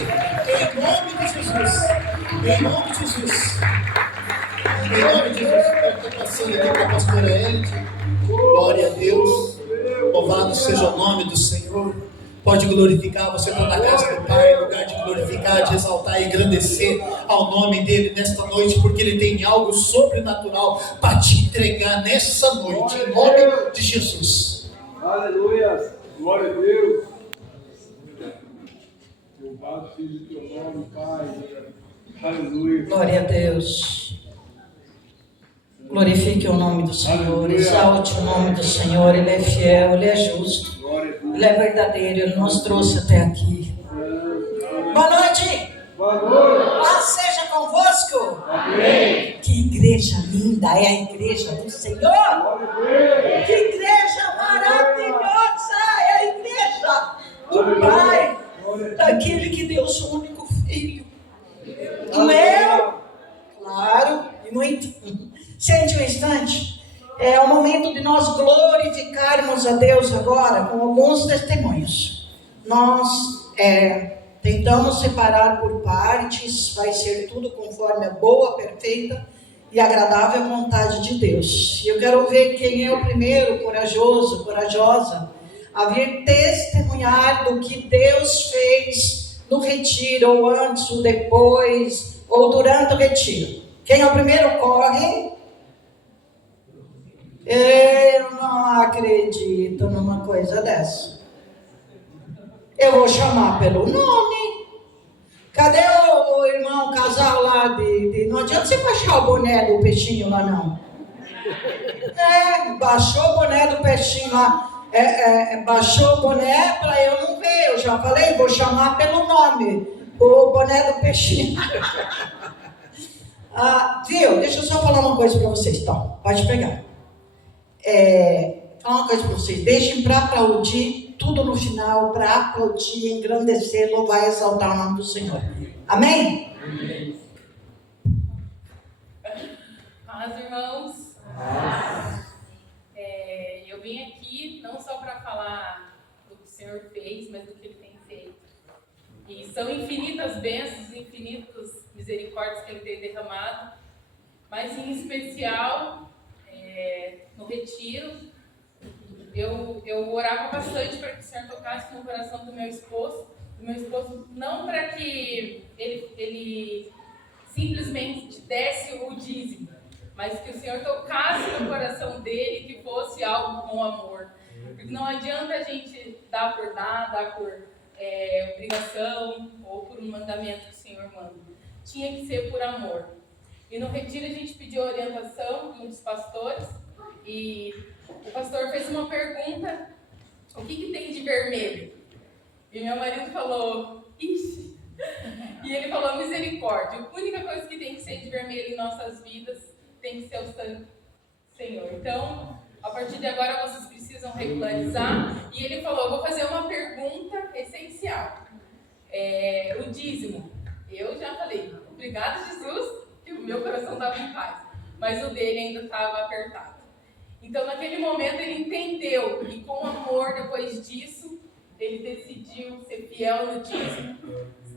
Em nome de Jesus. Em nome de Jesus. Em nome de Jesus. Eu estou passando aqui para a pastora Elite. Glória a Deus. Louvado seja o nome do Senhor. Pode glorificar, você está na casa do Pai, lugar de glorificar, de exaltar e engrandecer ao nome dele nesta noite, porque ele tem algo sobrenatural para te entregar nessa noite, em nome de Jesus. Aleluia, glória a Deus. Louvado seja o teu nome, Pai. Aleluia. Glória a Deus. Glorifique o nome do Senhor, exalte o nome do Senhor. Ele é fiel, Ele é justo, Ele é verdadeiro, Ele nos trouxe até aqui. Boa noite. Boa noite. Paz seja convosco. Amém. Que igreja linda é a igreja do Senhor. Que igreja maravilhosa é a igreja do Pai, daquele que deu seu único filho. Não é? Claro, e muito. Sente um instante. É o momento de nós glorificarmos a Deus agora com alguns testemunhos. Nós tentamos separar por partes, vai ser tudo conforme a boa, perfeita e agradável vontade de Deus. E eu quero ver quem é o primeiro corajoso, corajosa, a vir testemunhar do que Deus fez no retiro, ou antes, ou depois, ou durante o retiro. Quem é o primeiro, corre. Eu não acredito numa coisa dessa. Eu vou chamar pelo nome. Cadê o irmão, o casal lá Não adianta você baixar o boné do peixinho lá, não. Baixou o boné do peixinho lá. Baixou o boné para eu não ver. Eu já falei, vou chamar pelo nome. O boné do peixinho. Viu? Deixa eu só falar uma coisa para vocês. Então, pode pegar. Falar uma coisa para vocês. Deixem para aplaudir tudo no final, para aplaudir, engrandecer, louvar e exaltar o nome do Senhor. Amém? Amém. Paz, irmãos. Eu vim aqui não só para falar do que o Senhor fez, mas do que Ele tem feito. E são infinitas bênçãos, infinitas misericórdias que Ele tem derramado, mas em especial no retiro, eu orava bastante para que o Senhor tocasse no coração do meu esposo, não para que ele simplesmente desse o dízimo, mas que o Senhor tocasse no coração dele, que fosse algo com amor. Porque não adianta a gente dar por obrigação ou por um mandamento que o Senhor manda. Tinha que ser por amor. E no retiro a gente pediu orientação de um dos pastores, e o pastor fez uma pergunta: o que tem de vermelho? E meu marido falou: ixi. E ele falou: misericórdia. A única coisa que tem que ser de vermelho em nossas vidas tem que ser o sangue do Senhor. Então, a partir de agora vocês precisam regularizar. E ele falou: eu vou fazer uma pergunta essencial. O dízimo. Eu já falei: obrigado, Jesus, que o meu coração estava em paz. Mas o dele ainda estava apertado. Então, naquele momento, ele entendeu. E com amor, depois disso, ele decidiu ser fiel no dízimo.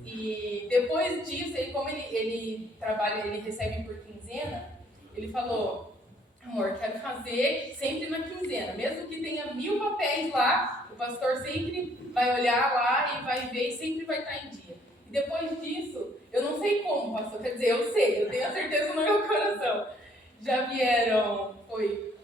E depois disso, como ele trabalha, ele recebe por quinzena, ele falou: amor, quero fazer sempre na quinzena. Mesmo que tenha 1000 papéis lá, o pastor sempre vai olhar lá e vai ver e sempre vai estar em dia. E depois disso, eu não sei como, pastor, quer dizer, eu sei, eu tenho a certeza no meu coração. Já vieram,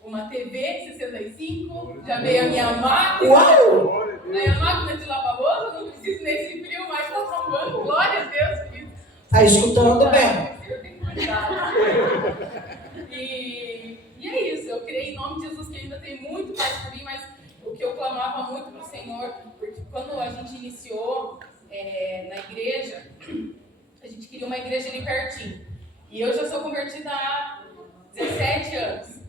uma TV 65, já veio a minha máquina. Uau! A máquina de lavar louça, não preciso nesse frio, mas está salvando, glória a Deus, querido. Está escutando bem. Eu tenho cuidado. E é isso, eu creio em nome de Jesus que ainda tem muito mais por mim, mas o que eu clamava muito para o Senhor, porque quando a gente iniciou na igreja, a gente queria uma igreja ali pertinho. E eu já sou convertida há 17 anos.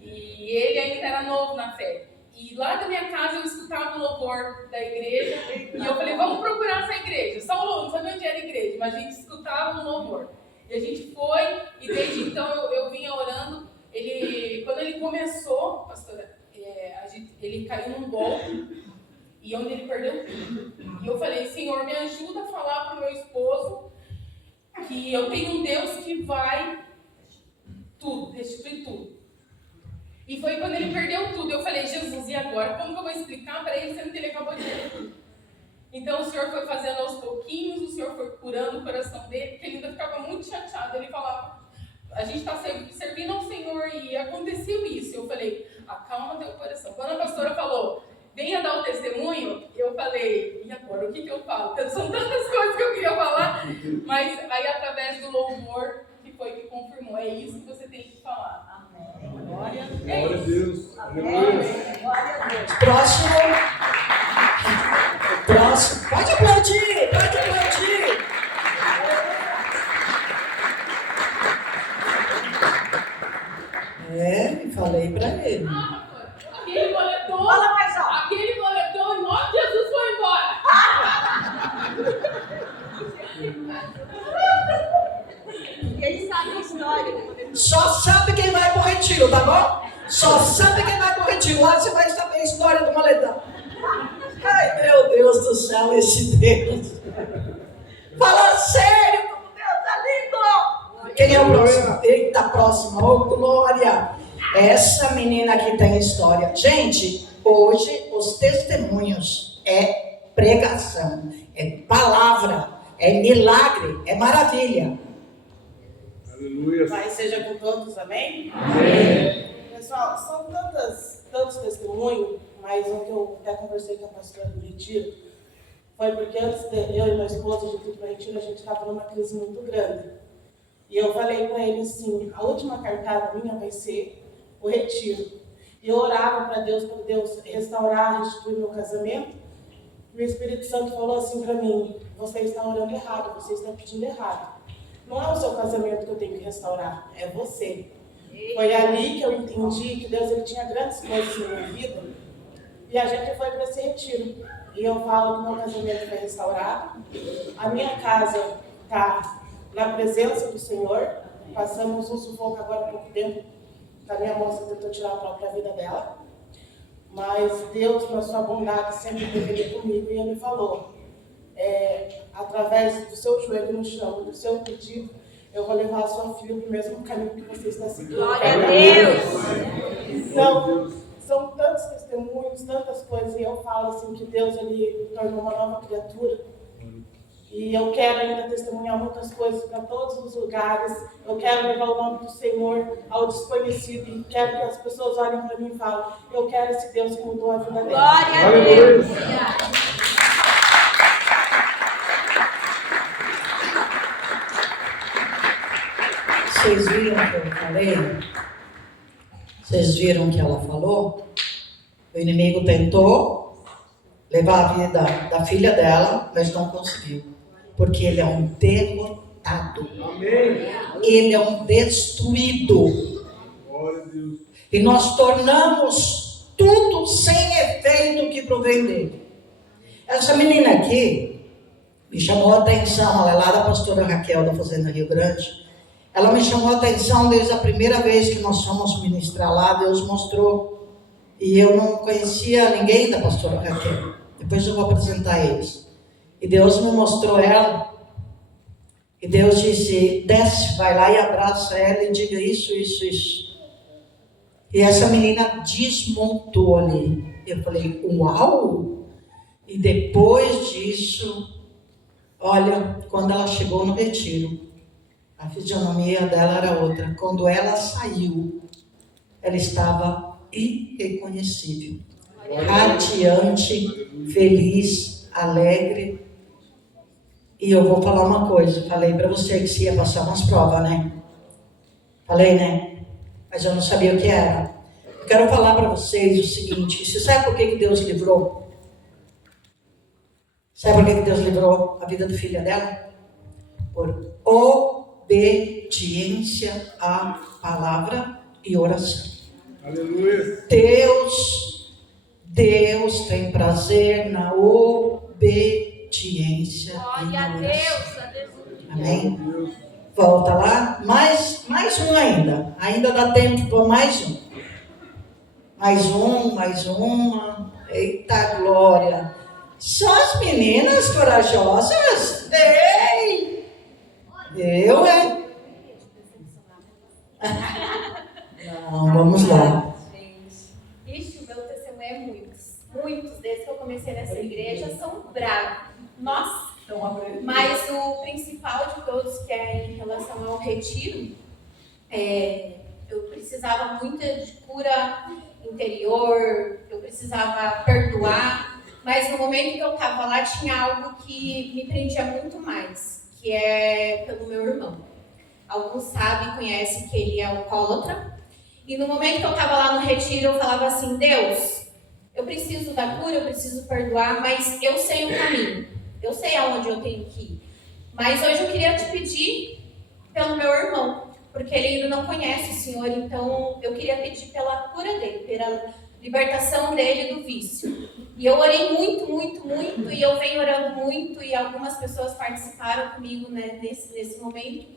E ele ainda era novo na fé. E lá da minha casa eu escutava o louvor da igreja. E eu falei: vamos procurar essa igreja. Só o louvor, não sabia onde era a igreja, mas a gente escutava o louvor. E a gente foi, e desde então eu vinha orando. Quando ele começou, pastora, ele caiu num golpe. e onde ele perdeu tudo. E eu falei, Senhor, me ajuda a falar para o meu esposo que eu tenho um Deus que vai tudo, restituir tudo. E foi quando ele perdeu tudo, eu falei, Jesus, e agora? Como que eu vou explicar para ele sendo que ele acabou de perder tudo? Então o Senhor foi fazendo aos pouquinhos, o Senhor foi curando o coração dele, porque ele ainda ficava muito chateado. Ele falava, a gente está servindo ao Senhor e aconteceu isso. Eu falei, acalma teu coração. Quando a pastora falou, venha dar o testemunho, eu falei, e agora, o que eu falo? São tantas coisas que eu queria falar, mas aí através do louvor, que foi que confirmou, é isso que você tem que falar. Amém. Glória a Deus. Amém. Glória a Deus. Próximo. Pode aplaudir, pode aplaudir. Falei pra ele. Aquele moletom, Fala mais alto. Aquele moletom, em nome de Jesus, foi embora. Ele sabe a história. Só sabe quem vai pro retiro, tá bom? Só sabe quem vai pro retiro. Lá você vai saber a história do moletom. Ai, meu Deus do céu, esse Deus. Fala sério, como Deus é lindo. Quem é o próximo? Eita, próximo. Oh, glória. Essa menina aqui tem história. Gente, hoje os testemunhos é pregação, é palavra, é milagre, é maravilha. Aleluia. Pai seja com todos, amém? Amém. Pessoal, são tantos testemunhos, mas o que eu até conversei com a pastora do retiro foi porque antes de eu e meu esposo a gente ir para o retiro, a gente estava numa crise muito grande. E eu falei para ele assim, a última cartada minha vai ser o retiro. E eu orava para Deus restaurar, restituir meu casamento. E o Espírito Santo falou assim para mim, você está orando errado, você está pedindo errado. Não é o seu casamento que eu tenho que restaurar, é você. Foi ali que eu entendi que Deus ele tinha grandes coisas na minha vida. E a gente foi para esse retiro. E eu falo que meu casamento foi restaurado. A minha casa está na presença do Senhor. Passamos um sufoco agora há pouco tempo. A minha moça tentou tirar a própria vida dela. Mas Deus, na sua bondade, sempre esteve comigo. E Ele falou, através do seu joelho no chão, do seu pedido, eu vou levar a sua filha para o mesmo caminho que você está seguindo. Glória a Deus! Então, são tantos testemunhos, tantas coisas, e eu falo assim que Deus ele me tornou uma nova criatura. E eu quero ainda testemunhar muitas coisas para todos os lugares. Eu quero levar o nome do Senhor ao desconhecido. E quero que as pessoas olhem para mim e falem, eu quero esse Deus que mudou a vida dela. Glória a Deus! Vocês viram o que eu falei? Vocês viram o que ela falou? O inimigo tentou levar a vida da filha dela, mas não conseguiu. Porque ele é um derrotado. Amém. Ele é um destruído. Glória a Deus. E nós tornamos tudo sem efeito que provém dele. Essa menina aqui me chamou a atenção. Ela é lá da pastora Raquel da Fazenda Rio Grande. Ela me chamou a atenção desde a primeira vez que nós fomos ministrar lá. Deus mostrou. E eu não conhecia ninguém da pastora Raquel. Depois eu vou apresentar eles. E Deus me mostrou ela. E Deus disse, desce, vai lá e abraça ela e diga isso, isso, isso. E essa menina desmontou ali. Eu falei, uau! E depois disso, olha, quando ela chegou no retiro, a fisionomia dela era outra. Quando ela saiu, ela estava irreconhecível. Radiante, feliz, alegre. E eu vou falar uma coisa. Falei para você que se ia passar umas provas, né? Falei, né? Mas eu não sabia o que era. Eu quero falar para vocês o seguinte. Você sabe por que Deus livrou? Sabe por que Deus livrou a vida da filha dela? Por obediência à palavra e oração. Aleluia. Deus tem prazer na obediência. Glória a Deus. Amém? Volta lá. Mais um ainda. Ainda dá tempo para mais um. Mais uma. Eita glória! Só as meninas corajosas? Ei! Eu, hein? Não, vamos lá. Gente, ixi, o meu testemunho é muitos. Muitos desde que eu comecei nessa igreja são bravos. Nossa! Mas o principal de todos, que é em relação ao retiro, eu precisava muito de cura interior, eu precisava perdoar, mas no momento que eu estava lá tinha algo que me prendia muito mais, que é pelo meu irmão. Alguns sabem, conhecem que ele é alcoólatra, e no momento que eu estava lá no retiro eu falava assim: Deus, eu preciso da cura, eu preciso perdoar, mas eu sei o caminho, eu sei aonde eu tenho que ir. Mas hoje eu queria te pedir pelo meu irmão, porque ele ainda não conhece o Senhor, então eu queria pedir pela cura dele, pela libertação dele do vício. E eu orei muito, muito, muito, e eu venho orando muito, e algumas pessoas participaram comigo, né, nesse momento.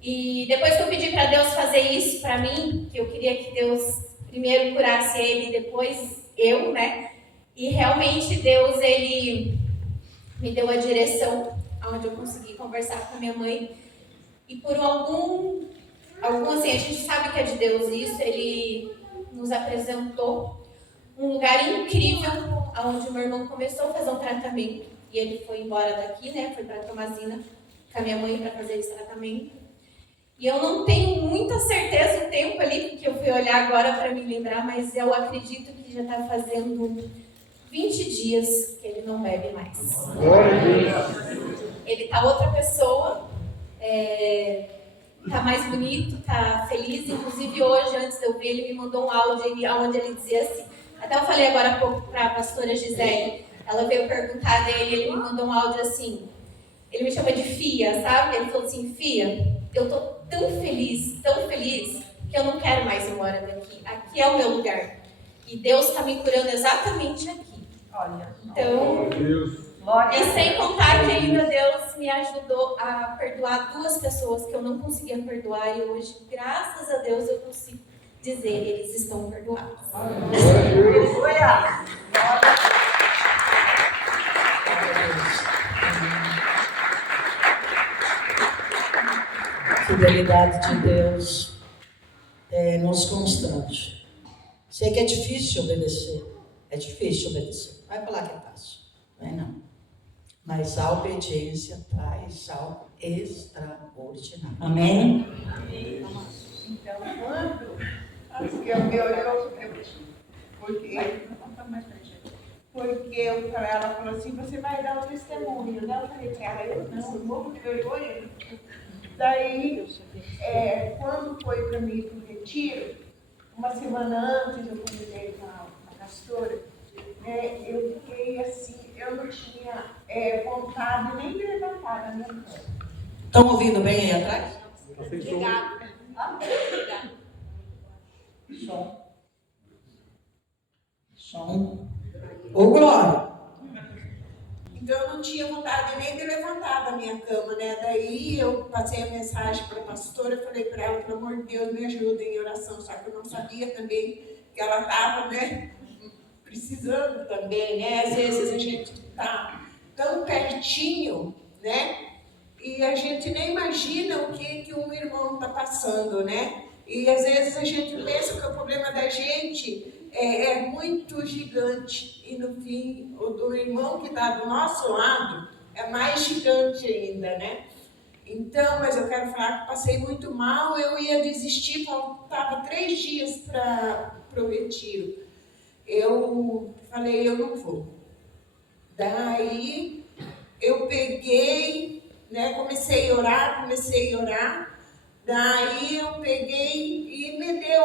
E depois que eu pedi para Deus fazer isso para mim, que eu queria que Deus primeiro curasse ele e depois eu, né? E realmente Deus, ele me deu a direção onde eu consegui conversar com a minha mãe. E por algum assim, a gente sabe que é de Deus isso, ele nos apresentou um lugar incrível, onde o meu irmão começou a fazer um tratamento. E ele foi embora daqui, né? Foi para Tomazina com a minha mãe para fazer esse tratamento. E eu não tenho muita certeza do tempo ali, porque eu fui olhar agora para me lembrar, mas eu acredito que já está fazendo 20 dias que ele não bebe mais. Ele está outra pessoa, está mais bonito, está feliz. Inclusive hoje, antes de eu ver, ele me mandou um áudio onde ele dizia assim, até eu falei agora há pouco para a pastora Gisele, ela veio perguntar dele, ele me mandou um áudio assim, ele me chama de Fia, sabe? Ele falou assim: Fia, eu estou tão feliz, que eu não quero mais ir embora daqui. Aqui é o meu lugar. E Deus está me curando exatamente aqui. Olha. Então, e sem contar que ainda Deus me ajudou a perdoar 2 pessoas que eu não conseguia perdoar. E hoje, graças a Deus, eu consigo dizer, eles estão perdoados. Fidelidade de Deus nos constrange. Sei que é difícil obedecer. É difícil obedecer. Vai falar que é fácil. Não é não. Mas a obediência traz algo extraordinário. Amém? Então, quando ela falou assim, você vai dar o testemunho. Daí eu falei para ela, eu não, eu morro de vergonha. Daí, quando foi para mim para o retiro, uma semana antes eu convidei com a pastora, eu fiquei assim, eu não tinha vontade nem de levantar da minha cama. Estão ouvindo bem aí atrás? Obrigada. Obrigada. Som. Ô, Glória. Então eu não tinha vontade nem de levantar da minha cama, né? Daí eu passei a mensagem para a pastora, falei para ela, pelo amor de Deus, me ajuda em oração, só que eu não sabia também que ela estava, né, precisando também, né? Às vezes a gente está tão pertinho, né? E a gente nem imagina o que um irmão está passando, né? E às vezes a gente pensa que o problema da gente é muito gigante. E no fim, o do irmão que está do nosso lado é mais gigante ainda, né? Então, mas eu quero falar que passei muito mal, eu ia desistir, faltava 3 dias para o retiro. Eu falei, eu não vou. Daí eu peguei, né, comecei a orar. Daí eu peguei e me deu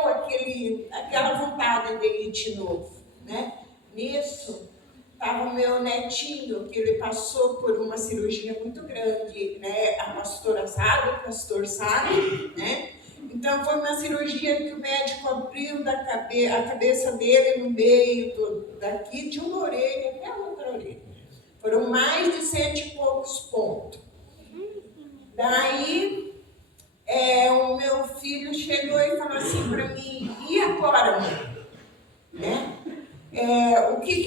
aquela vontade de ir de novo, né? Nisso, estava o meu netinho, que ele passou por uma cirurgia muito grande, né? A pastora sabe, o pastor sabe, né? Então foi uma cirurgia que o médico abriu a cabeça dele no meio, daqui de uma orelha até a outra orelha. Foram mais de 100 e poucos pontos. Daí, o meu filho chegou e falou assim para mim, e agora, mãe? Né? O que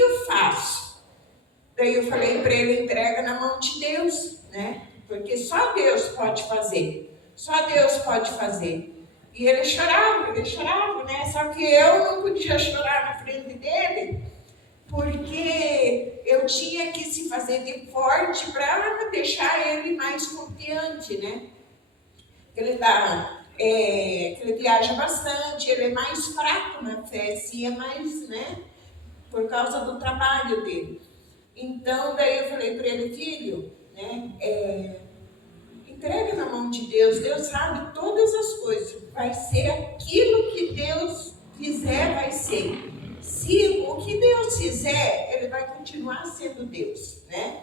Deus, né? Porque só Deus pode fazer. Só Deus pode fazer. E ele chorava, né? Só que eu não podia chorar na frente dele, porque eu tinha que se fazer de forte para deixar ele mais confiante, né? Que ele viaja bastante, ele é mais fraco na fé, sim, é mais, né? Por causa do trabalho dele. Então, daí eu falei para ele, filho, né? Entrega na mão de Deus, Deus sabe todas as coisas, vai ser aquilo que Deus fizer, vai ser. Se o que Deus fizer, ele vai continuar sendo Deus, né?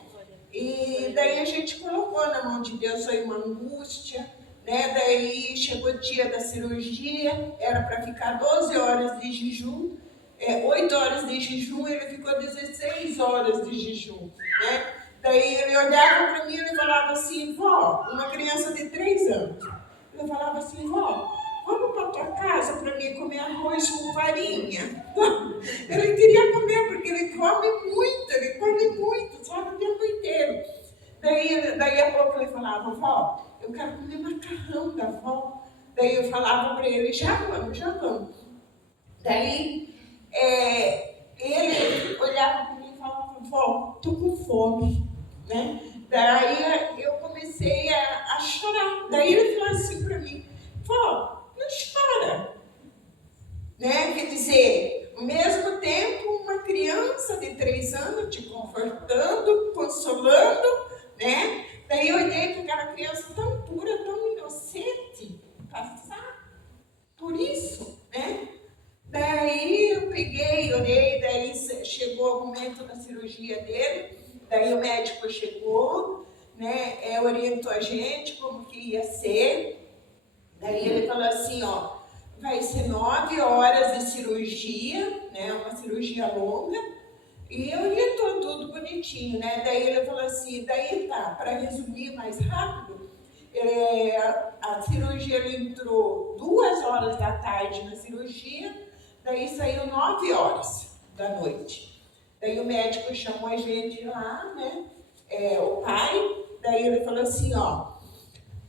E daí a gente colocou na mão de Deus, foi uma angústia, né? Daí chegou o dia da cirurgia, era para ficar 12 horas de jejum, 8 horas de jejum, ele ficou 16 horas de jejum, né? Daí ele olhava para mim e ele falava assim, vó, uma criança de 3 anos. Ele falava assim, vó, vamos para tua casa para mim comer arroz com farinha. Ele queria comer, porque ele come muito, sabe, o tempo inteiro. Daí a pouco ele falava, vó, eu quero comer macarrão da vó. Daí eu falava para ele, já vamos. Daí ele olhava para mim e falava, vó, tô com fome. Né? Daí eu comecei a chorar. Daí ele falou assim para mim, vó, não chora. Né? Quer dizer, ao mesmo tempo, uma criança de 3 anos te confortando, consolando, né? Daí eu olhei para aquela criança tão pura, tão inocente, passar por isso, né? Daí eu peguei, orei, daí chegou o momento da cirurgia dele. Daí o médico chegou, né, orientou a gente como que ia ser. Daí ele falou assim, ó, vai ser 9 horas de cirurgia, né, uma cirurgia longa, e orientou tudo bonitinho, né. Daí ele falou assim, daí tá, para resumir mais rápido, a cirurgia, ele entrou 2 horas da tarde na cirurgia, daí saiu 9 horas da noite. Daí o médico chamou a gente lá, né? O pai, daí ele falou assim, ó,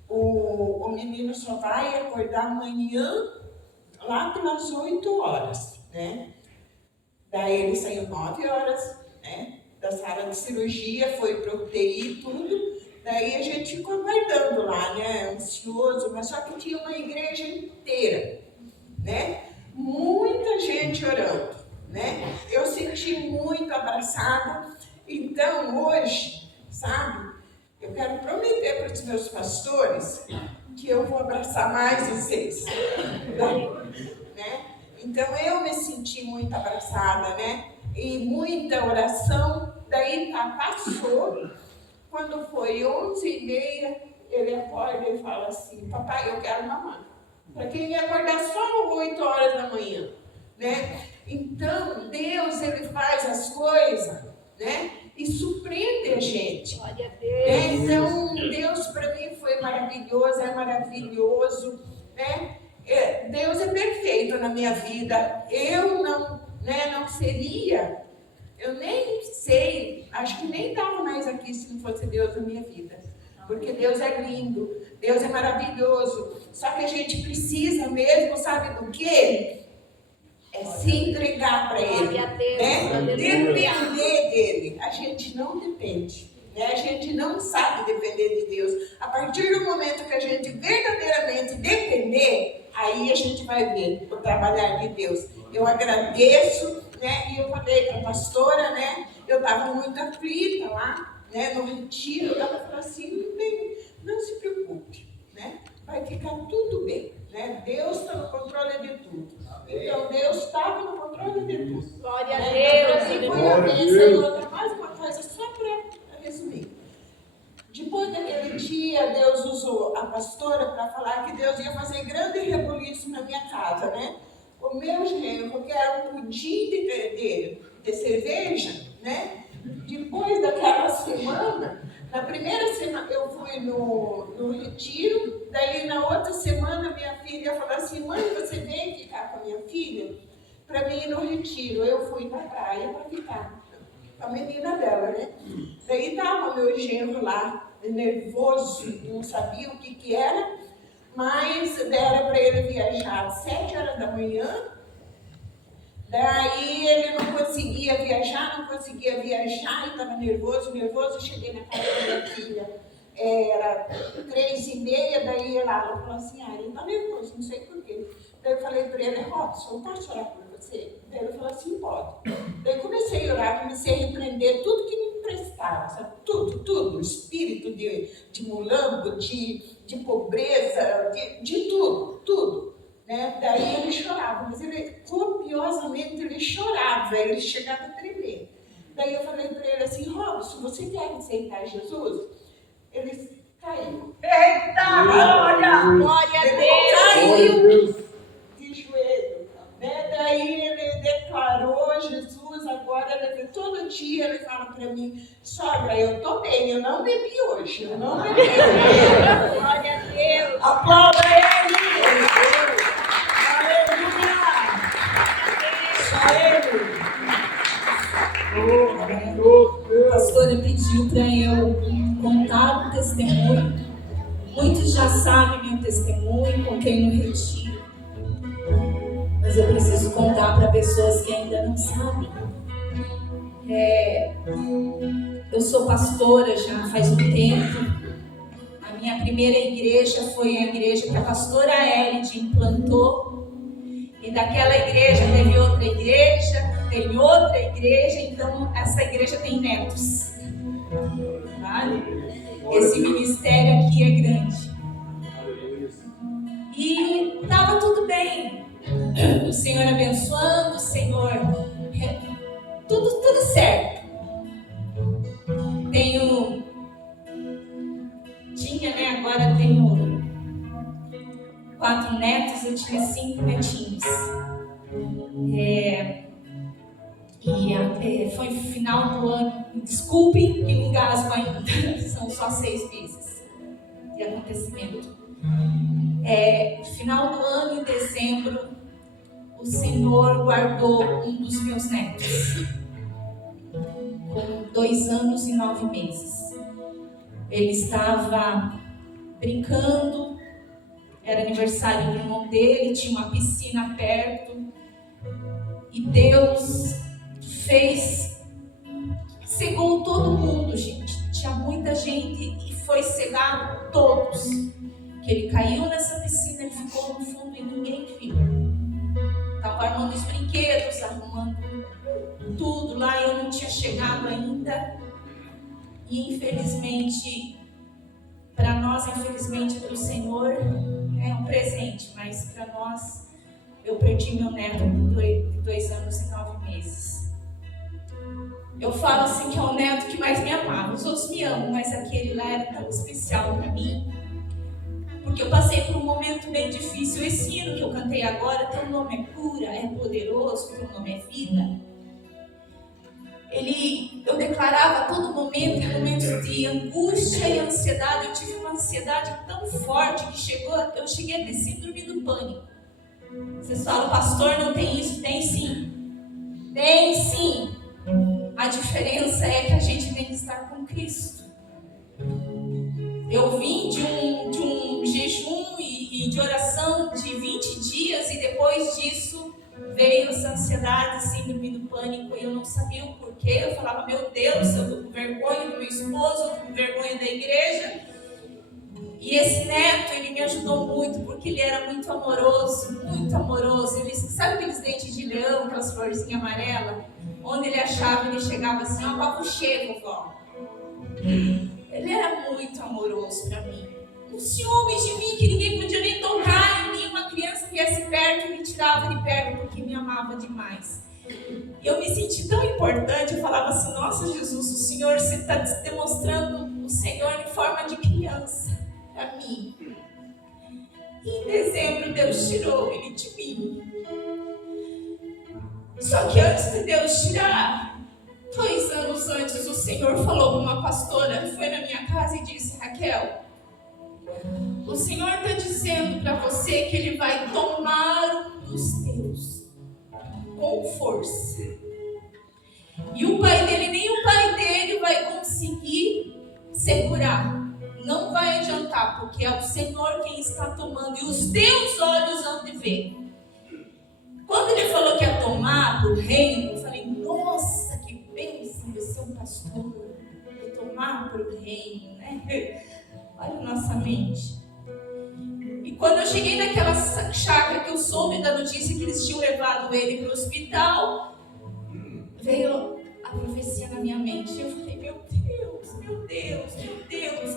o menino só vai acordar amanhã lá pelas 8 horas, né? Daí ele saiu 9 horas, né? Da sala de cirurgia, foi para o UTI e tudo. Daí a gente ficou aguardando lá, né? Ansioso, mas só que tinha uma igreja inteira, né? Muita gente orando. Né? Eu senti muito abraçada, então hoje, sabe, eu quero prometer para os meus pastores que eu vou abraçar mais vocês, né? Então eu me senti muito abraçada, né? E muita oração, daí passou, quando foi 11h30, ele acorda e fala assim, papai, eu quero mamar, para quem ia acordar só 8 horas da manhã, né? Então, Deus, ele faz as coisas, né? E surpreende a gente. Glória a Deus. Né? Então, Deus para mim foi maravilhoso, é maravilhoso, né? Deus é perfeito na minha vida. Eu não seria, eu nem sei, acho que nem estava mais aqui se não fosse Deus na minha vida. Porque Deus é lindo, Deus é maravilhoso. Só que a gente precisa mesmo, sabe do quê? Se entregar para Ele, né? Depender dEle. A gente não depende, né? A gente não sabe depender de Deus. A partir do momento que a gente verdadeiramente depender, aí a gente vai ver o trabalhar de Deus. Eu agradeço, né? E eu falei para a pastora, né? Eu estava muito aflita lá, né? No retiro. Ela falou assim, não se preocupe, né? Vai ficar tudo bem, né? Deus está no controle de tudo. Então, Deus estava no controle de tudo. Glória a Deus. E foi a bênção e outra, mais uma coisa, só para resumir. Depois daquele dia, Deus usou a pastora para falar que Deus ia fazer grande rebuliço na minha casa, né? O meu genro, que era um pudim de cerveja, né? Depois daquela semana, na primeira semana eu fui no retiro, daí na outra semana minha filha falou assim, mãe, você vem ficar com a minha filha? Para mim ir no retiro, eu fui para a praia para ficar. a menina dela, né? Daí tava meu genro lá, nervoso, não sabia o que era, mas deram para ele viajar às 7 horas da manhã. Daí ele não conseguia viajar, ele estava nervoso. Cheguei na casa da minha filha, era 3h30, daí ela falou assim, ele está nervoso, não sei por quê. Daí eu falei para ele, Robson, posso orar por você? Daí ele falou assim, pode. Daí comecei a orar, comecei a repreender tudo que me emprestava, sabe? Tudo, espírito de mulambo, de pobreza, de tudo. Né? Daí ele chorava, mas copiosamente ele chorava, ele chegava a tremer. Daí eu falei para ele assim, Robson, você quer aceitar Jesus? Ele caiu. Eita, glória a Deus! Caiu de joelho. Né? Daí ele declarou Jesus, agora todo dia ele fala para mim, sogra, eu tô bem, eu não bebi hoje, Glória a Deus! Aplauda ele! A pastora pediu para eu contar o testemunho. Muitos já sabem meu testemunho, contei no retiro. Mas eu preciso contar para pessoas que ainda não sabem. Eu sou pastora já faz um tempo. A minha primeira igreja foi a igreja que a pastora Elide implantou. E daquela igreja teve outra igreja, tem outra igreja, então essa igreja tem netos. Vale? Esse ministério aqui é grande. E estava tudo bem. O Senhor abençoando, o Senhor. Tudo certo. Agora tenho 4 netos, eu tinha 5 netinhos. Foi final do ano, desculpem que engasgo ainda, são só 6 meses de acontecimento. Final do ano, em dezembro, o Senhor guardou um dos meus netos, com 2 anos e 9 meses. Ele estava brincando, era aniversário do irmão dele, tinha uma piscina perto, e Deus fez, cegou todo mundo, gente. Tinha muita gente e foi cegado todos. Que ele caiu nessa piscina, ele ficou no fundo e ninguém viu. Estava arrumando os brinquedos, arrumando tudo lá, eu não tinha chegado ainda. E infelizmente, para nós, infelizmente para o Senhor, é um presente, mas para nós, eu perdi meu neto de 2 anos e 9 meses. Eu falo assim que é o neto que mais me amava. Os outros me amam, mas aquele lá era tão especial para mim. Porque eu passei por um momento bem difícil. Esse hino que eu cantei agora, teu nome é cura, é poderoso, teu nome é vida. Eu declarava a todo momento, em momentos de angústia e ansiedade, eu tive uma ansiedade tão forte que eu cheguei a ter síndrome do pânico. Vocês falam, pastor, não tem isso? Tem sim. Tem sim. A diferença é que a gente tem que estar com Cristo. Eu vim de um jejum e de oração de 20 dias e depois disso veio essa ansiedade, síndrome do pânico, e eu não sabia o porquê. Eu falava, meu Deus, eu estou com vergonha do meu esposo, eu estou com vergonha da igreja. E esse neto, ele me ajudou muito, porque ele era muito amoroso, muito amoroso. Ele, sabe aqueles dentes de leão, aquelas florzinhas amarelas? Onde ele achava, ele chegava assim, ó, papucheiro, vovó. Ele era muito amoroso para mim. Um ciúme de mim que ninguém podia nem tocar em mim. Uma criança que viesse perto, ele tirava de perto porque me amava demais. E eu me senti tão importante, eu falava assim, nossa Jesus, o Senhor, você está demonstrando o Senhor em forma de criança para mim. E em dezembro Deus tirou ele de mim. Só que antes de Deus tirar, 2 anos antes, o Senhor falou com uma pastora, foi na minha casa e disse, Raquel, o Senhor está dizendo para você que Ele vai tomar um dos teus, com força. E o pai dele, nem o pai dele vai conseguir segurar. Não vai adiantar, porque é o Senhor quem está tomando e os teus olhos hão de ver. Quando ele falou que ia tomar para o reino, eu falei, nossa, que bênção de ser um pastor, de tomar para o reino, né? Olha a nossa mente. E quando eu cheguei naquela chácara que eu soube da notícia que eles tinham levado ele para o hospital, veio a profecia na minha mente. Eu falei, meu Deus,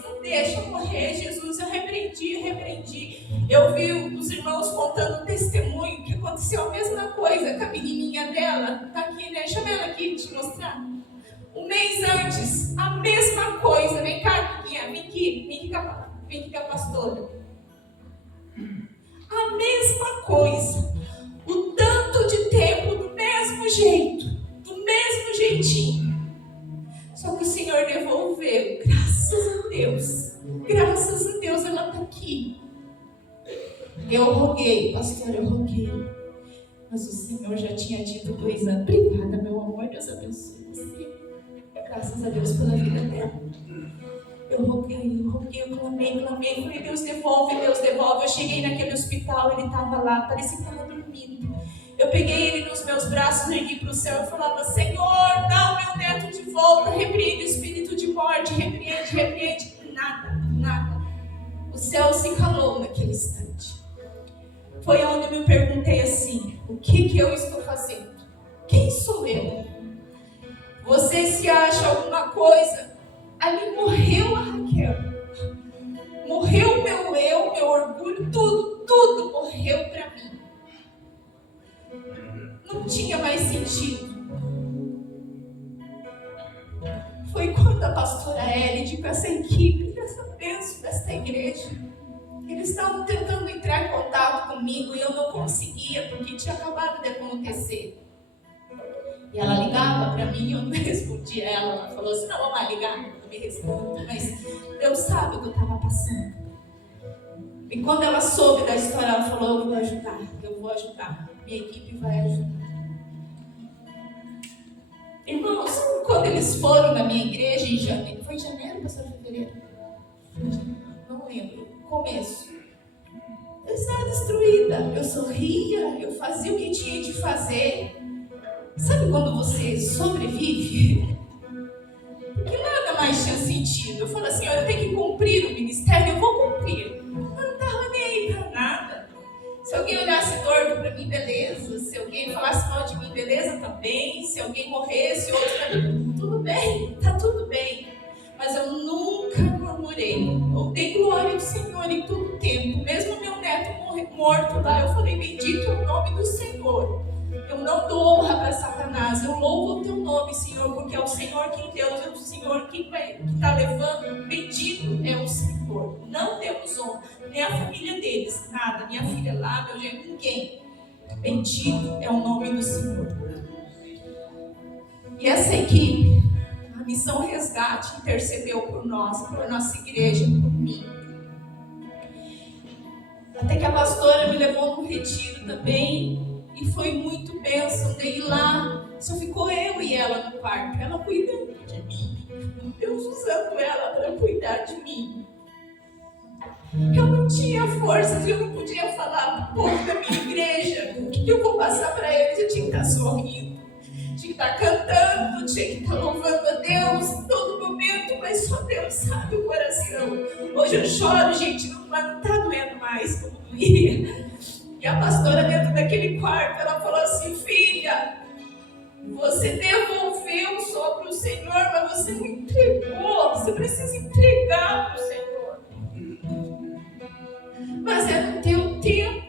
não deixa eu morrer, Jesus. Eu repreendi. Eu vi os irmãos contando testemunho que aconteceu a mesma coisa com a menininha dela. Tá aqui, né? Chama ela aqui te mostrar. Um mês antes, a mesma coisa. Vem cá, amiguinha, vem aqui com a pastora. A mesma coisa. O tanto de tempo do mesmo jeito, do mesmo jeitinho. Só que o Senhor devolveu. Graças a Deus ela está aqui. Eu roguei, pastor, mas o Senhor já tinha dito coisa. Obrigada, meu amor, Deus abençoe você. Graças a Deus pela vida dela. Eu roguei, eu clamei. Falei, Deus devolve. Eu cheguei naquele hospital, ele estava lá, parecia que estava dormindo. Eu peguei ele nos meus braços, ergui para o céu e falava, Senhor, dá o meu neto de volta, repreende o espírito de morte, repreende. Nada. O céu se calou naquele instante. Foi onde eu me perguntei assim, o que eu estou fazendo? Quem sou eu? Você se acha alguma coisa? Ali morreu a Raquel. Morreu meu eu, meu orgulho, tudo morreu para mim. Não tinha mais sentido. Foi quando a pastora Elide, com essa equipe, essa bênção dessa igreja, eles estavam tentando entrar em contato comigo e eu não conseguia, porque tinha acabado de acontecer. E ela ligava para mim e eu não respondia. Ela falou assim, não, vamos ligar, não me responda, mas Deus sabe o que eu estava passando. E quando ela soube da história, ela falou, eu vou ajudar, minha equipe vai ajudar. Irmãos, quando eles foram na minha igreja em janeiro, foi em janeiro, pastor, fevereiro? Não lembro, começo. Eu estava destruída, eu sorria, eu fazia o que tinha de fazer. Sabe quando você sobrevive? Porque nada mais tinha sentido. Eu falei assim, eu tenho que cumprir o ministério, eu vou cumprir. Eu não estava nem aí para nada. Se alguém olhasse torto para mim, beleza. Se alguém falasse mal de mim, beleza também. Se alguém morresse, outro, tudo bem, tá tudo bem. Mas eu nunca murmurei. Eu dei glória ao Senhor em todo o tempo. Mesmo meu neto morto lá, eu falei, bendito é o nome do Senhor. Eu não dou honra para Satanás, eu louvo o teu nome, Senhor, porque é o Senhor quem Deus, é o Senhor quem está levando, bendito é o Senhor. Não temos honra, nem a família deles, nada, minha filha lá, meu genro, ninguém. Bendito é o nome do Senhor. E essa equipe, a Missão Resgate, intercedeu por nós, por nossa igreja, por mim. Até que a pastora me levou num retiro também. E foi muito bênção de ir lá. Só ficou eu e ela no quarto. Ela cuidando de mim. Deus usando ela para cuidar de mim. Eu não tinha forças. Eu não podia falar para o povo da minha igreja. O que eu vou passar para eles? Eu tinha que estar sorrindo. Tinha que estar cantando. Tinha que estar louvando a Deus todo momento. Mas só Deus sabe o coração. Hoje eu choro, gente. Não está doendo mais como doía. E a pastora dentro daquele quarto, ela falou assim, filha, você devolveu só para o Senhor, mas você não entregou, você precisa entregar para o Senhor. Mas é no teu tempo.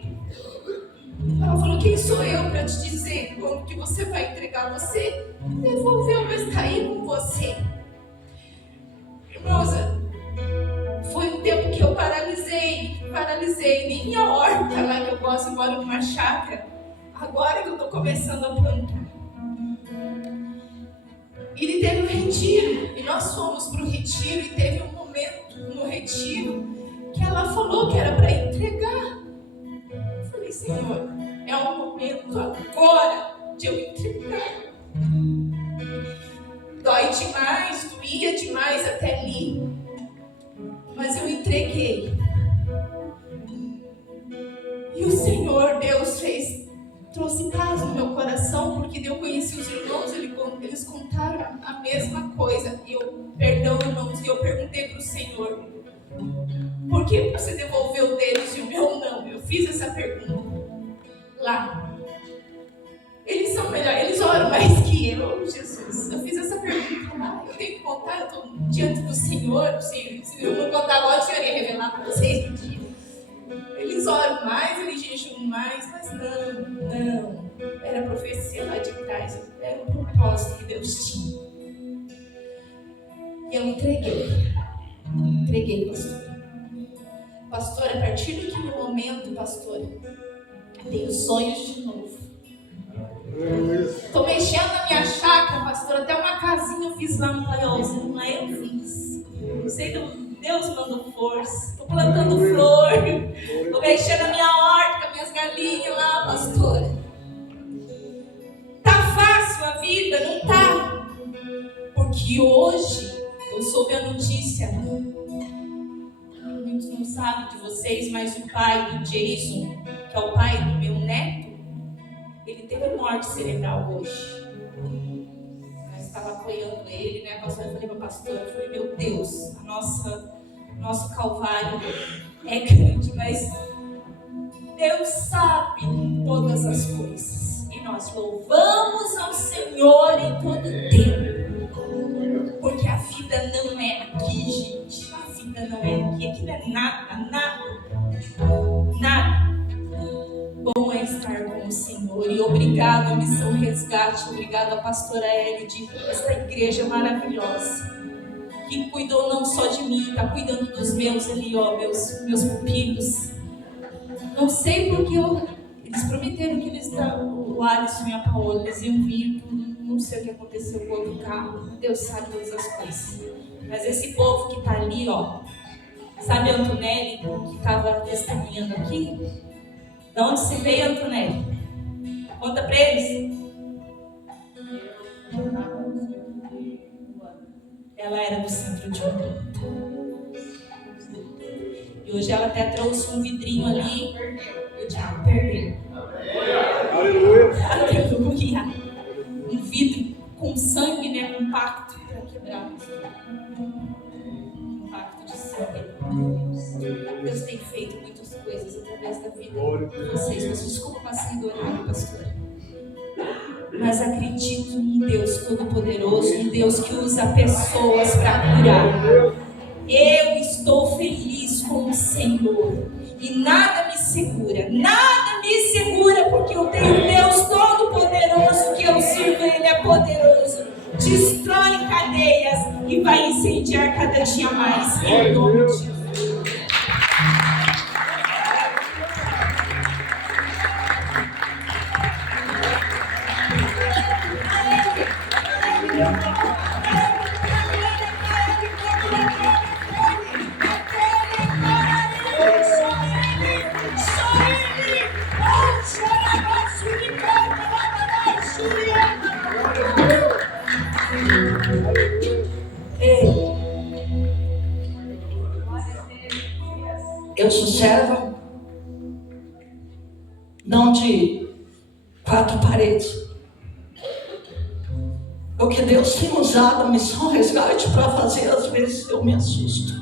Ela falou, quem sou eu para te dizer como que você vai entregar? Você devolveu, mas está aí com você. Irmãos, foi um tempo que eu paralisei, nem minha horta lá que eu gosto, embora numa chácara, agora que eu estou começando a plantar. Ele teve um retiro, e nós fomos para o retiro, e teve um momento no retiro que ela falou que era para entregar. Eu falei, Senhor, é o momento agora de eu entregar. E o Senhor, Deus, trouxe paz no meu coração, porque eu conheci os irmãos, eles contaram a mesma coisa. E eu, perdão, irmãos, e eu perguntei para o Senhor: por que você devolveu o deles e o meu não? Eu fiz essa pergunta lá. Eles são melhores, eles oram mais que eu, Jesus. Eu fiz essa pergunta lá. Eu tenho que contar, eu estou diante do Senhor. Se eu não contar agora, o Senhor ia revelar para vocês. Eles oram mais, eles jejuam mais, mas não. Era profecia lá de trás, era um propósito que Deus tinha. E eu entreguei, pastora. Pastora, a partir daquele momento, pastora, tenho sonhos de novo. Estou mexendo na minha chácara, pastora, até uma casinha eu fiz lá no Paiolzinho, lá eu fiz. Não sei, Deus mandou força. Estou plantando flor, estou mexendo na minha horta, com as minhas galinhas lá, pastora. Tá fácil a vida? Não tá. Porque hoje eu soube a notícia. Muitos não sabem de vocês, mas o pai do Jason, que é o pai do meu neto, ele teve morte cerebral hoje. Nós estava apoiando ele, né? A pastora, eu falei para a pastora, eu falei: meu Deus, nosso calvário é grande, mas Deus sabe todas as coisas. E nós louvamos ao Senhor em todo tempo. Porque a vida não é aqui, gente. A vida não é aqui. Aqui não é nada. Bom é estar com o Senhor. E obrigado à Missão Resgate, obrigado à pastora Elide, esta igreja maravilhosa, que cuidou não só de mim, está cuidando dos meus ali, ó, meus pupilos. Não sei porque eles prometeram que o Alisson e a Paola, eles iam vir, não sei o que aconteceu com o outro carro, Deus sabe todas as coisas. Mas esse povo que está ali, ó, sabe a Antonelli, que estava testemunhando aqui? De onde você veio, Antonelli? Conta para eles. Ela era do centro de Umbanda. E hoje ela até trouxe um vidrinho ali. E o diabo perdeu. Aleluia. Um vidro com sangue, né? Um pacto para quebrar. Um pacto de sangue. Deus tem feito muitas coisas através da vida de vocês. Mas desculpa passar do horário, pastora. Mas acredito em Deus Todo-Poderoso, um Deus que usa pessoas para curar. Eu estou feliz com o Senhor e nada me segura, porque eu tenho um Deus Todo-Poderoso que eu sirvo, Ele é poderoso, destrói cadeias e vai incendiar cada dia mais, em nome de Jesus. Eu sou serva, não de 4 paredes. O que Deus tem usado a Missão Resgate para fazer, às vezes eu me assusto.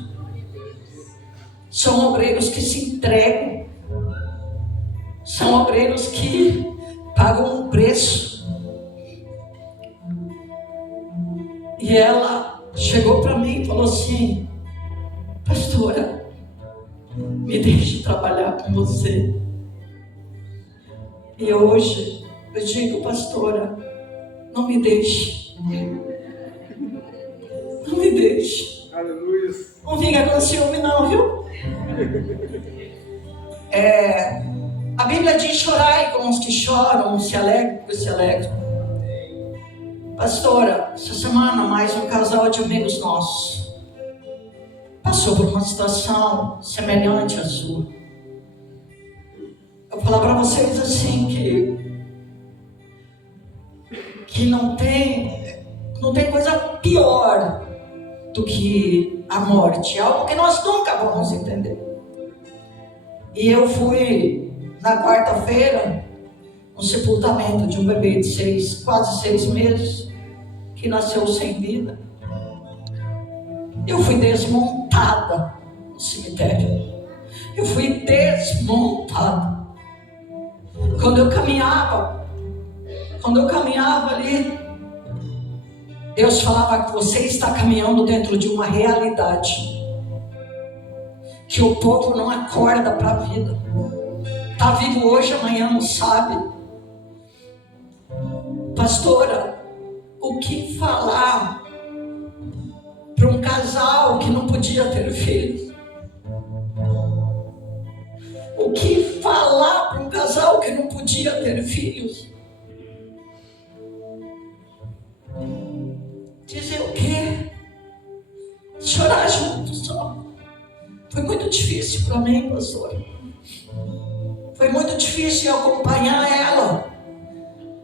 São obreiros que se entregam, são obreiros que pagam um preço. E ela chegou para mim e falou assim: pastora, me deixe trabalhar com você. E hoje eu digo: pastora, não me deixe. Não me deixe. Aleluia. Não fica com ciúme não, viu? A Bíblia diz: chorai com os que choram, se alegram com os que se alegram. Pastora, essa semana mais um casal de amigos nossos passou por uma situação semelhante à sua. Eu vou falar para vocês assim que não tem coisa pior do que a morte, algo que nós nunca vamos entender. E eu fui na quarta-feira no sepultamento de um bebê de quase 6 meses, que nasceu sem vida. Eu fui desmontada no cemitério. Eu fui desmontada. Quando eu caminhava ali, Deus falava que você está caminhando dentro de uma realidade que o povo não acorda para a vida. Está vivo hoje, amanhã não sabe. Pastora, o que falar para um casal que não podia ter filhos? O que falar para um casal que não podia ter filhos? Dizer o quê? Chorar junto só. Foi muito difícil para mim, pastora. Foi muito difícil acompanhar ela.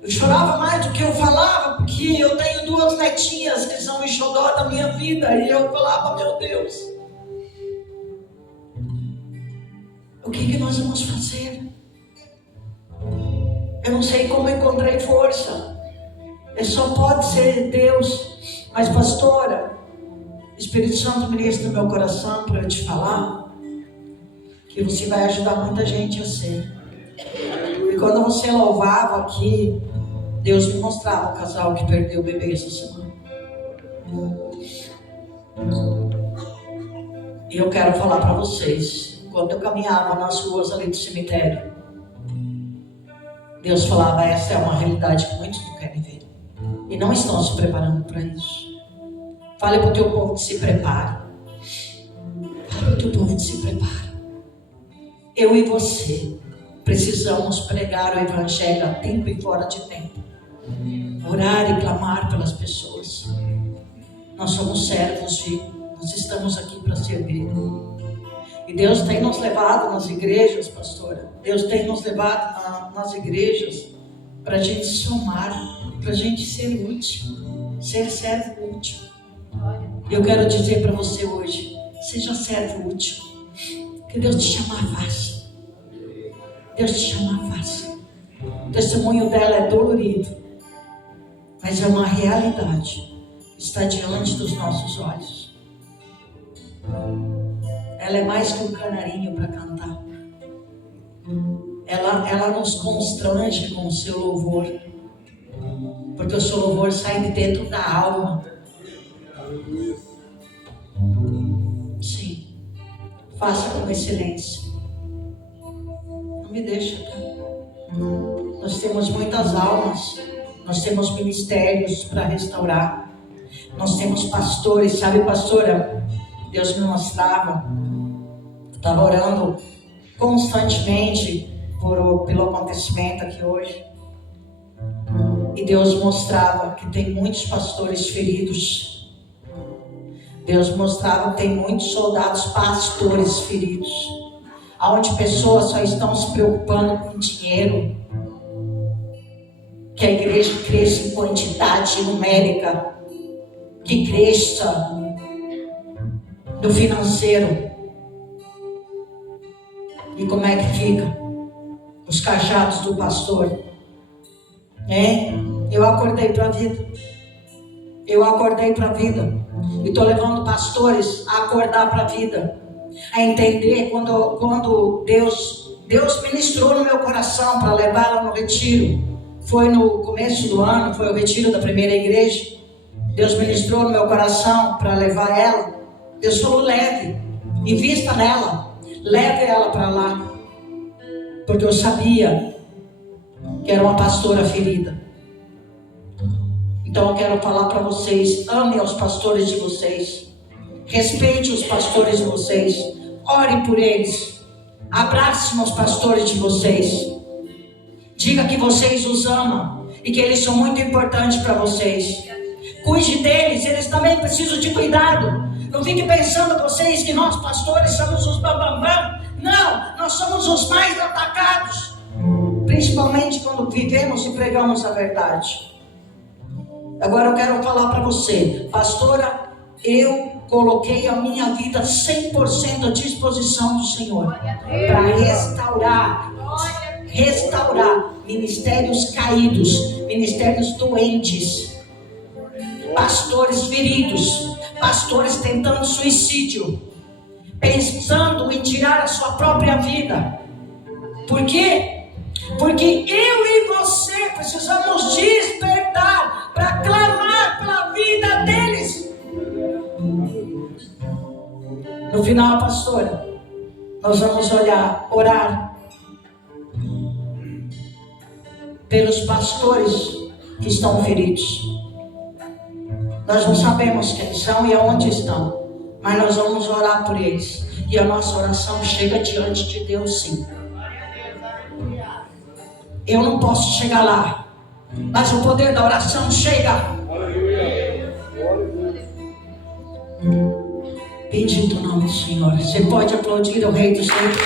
Eu chorava mais do que eu falava, porque eu tenho 2 netinhas que são o xodó da minha vida. E eu falava, meu Deus, o que nós vamos fazer? Eu não sei como encontrei força. Só pode ser Deus. Mas pastora, o Espírito Santo ministra no meu coração para eu te falar que você vai ajudar muita gente a ser. E quando você louvava aqui, Deus me mostrava o casal que perdeu o bebê essa semana. E eu quero falar para vocês, quando eu caminhava nas ruas ali do cemitério, Deus falava, essa é uma realidade que muitos não querem ver. E não estão se preparando para isso. Fale para o teu povo que se prepare. Fale para o teu povo que se prepare. Eu e você precisamos pregar o evangelho a tempo e fora de tempo. Orar e clamar pelas pessoas. Nós somos servos de... Nós estamos aqui para servir. E Deus tem nos levado nas igrejas, pastora. Deus tem nos levado nas igrejas para a gente somar, para a gente ser útil, ser servo útil. Eu quero dizer para você hoje, seja servo útil, que Deus te chama fácil. Deus te chama fácil. O testemunho dela é dolorido, mas é uma realidade, está diante dos nossos olhos. Ela é mais que um canarinho para cantar. Ela nos constrange com o seu louvor, porque o seu louvor sai de dentro da alma. Sim, faça com excelência. Não me deixa, tá? Nós temos muitas almas, nós temos ministérios para restaurar, nós temos pastores, sabe, pastora? Deus me mostrava, eu estava orando constantemente pelo acontecimento aqui hoje, e Deus mostrava que tem muitos pastores feridos. Deus mostrava que tem muitos soldados pastores feridos, onde pessoas só estão se preocupando com dinheiro, que a igreja cresça em quantidade numérica, que cresça do financeiro. E como é que fica os cajados do pastor? Eu acordei para a vida. Eu acordei para a vida. E estou levando pastores a acordar para a vida, a entender quando Deus ministrou no meu coração para levá-la no retiro. Foi no começo do ano, foi o retiro da primeira igreja. Deus ministrou no meu coração para levar ela. Deus falou, leve, invista nela, leve ela para lá, porque eu sabia que era uma pastora ferida. Então eu quero falar para vocês, ame os pastores de vocês, respeite os pastores de vocês, ore por eles, abrace os pastores de vocês, diga que vocês os amam e que eles são muito importantes para vocês. Cuide deles, eles também precisam de cuidado. Não fique pensando vocês que nós pastores somos os bambambam. Não, nós somos os mais atacados, principalmente quando vivemos e pregamos a verdade. Agora eu quero falar para você, pastora, eu coloquei a minha vida 100% à disposição do Senhor para restaurar ministérios caídos, ministérios doentes, pastores feridos, pastores tentando suicídio, pensando em tirar a sua própria vida. Por quê? Porque eu e você precisamos despertar para clamar pela vida deles. No final, pastora, nós vamos orar pelos pastores que estão feridos. Nós não sabemos quem são e aonde estão, mas nós vamos orar por eles. E a nossa oração chega diante de Deus, sim. Eu não posso chegar lá, mas o poder da oração chega. Bendito o nome do Senhor. Você pode aplaudir o Rei dos Reis.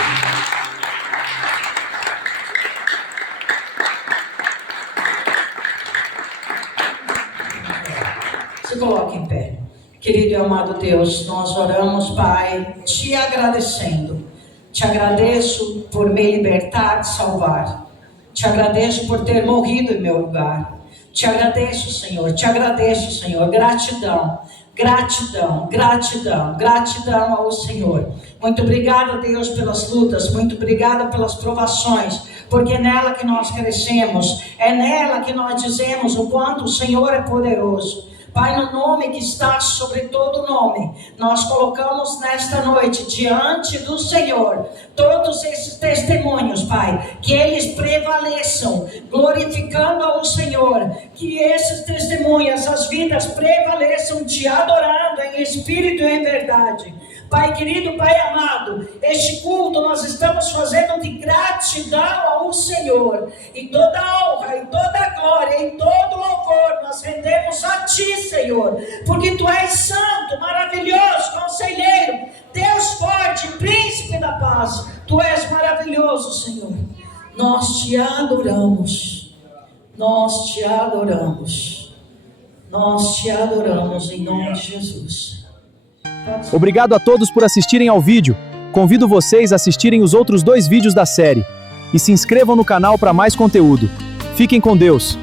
Se coloque em pé. Querido e amado Deus, nós oramos, Pai, te agradecendo. Te agradeço por me libertar, salvar. Te agradeço por ter morrido em meu lugar. Te agradeço, Senhor. Te agradeço, Senhor. Gratidão. Gratidão, gratidão, gratidão ao Senhor. Muito obrigada, Deus, pelas lutas. Muito obrigada pelas provações. Porque é nela que nós crescemos. É nela que nós dizemos o quanto o Senhor é poderoso. Pai, no nome que está sobre todo nome, nós colocamos nesta noite diante do Senhor todos esses testemunhos, Pai, que eles prevaleçam, glorificando ao Senhor, que esses testemunhos, as vidas prevaleçam te adorando em espírito e em verdade. Pai querido, Pai amado, este culto nós estamos fazendo de gratidão ao Senhor, e toda honra, e toda glória, e todo louvor nós rendemos a Ti, Senhor, porque Tu és santo, maravilhoso, conselheiro, Deus forte, príncipe da paz. Tu és maravilhoso, Senhor. Nós Te adoramos, nós Te adoramos, nós Te adoramos em nome de Jesus. Obrigado a todos por assistirem ao vídeo. Convido vocês a assistirem os outros 2 vídeos da série. E se inscrevam no canal para mais conteúdo. Fiquem com Deus.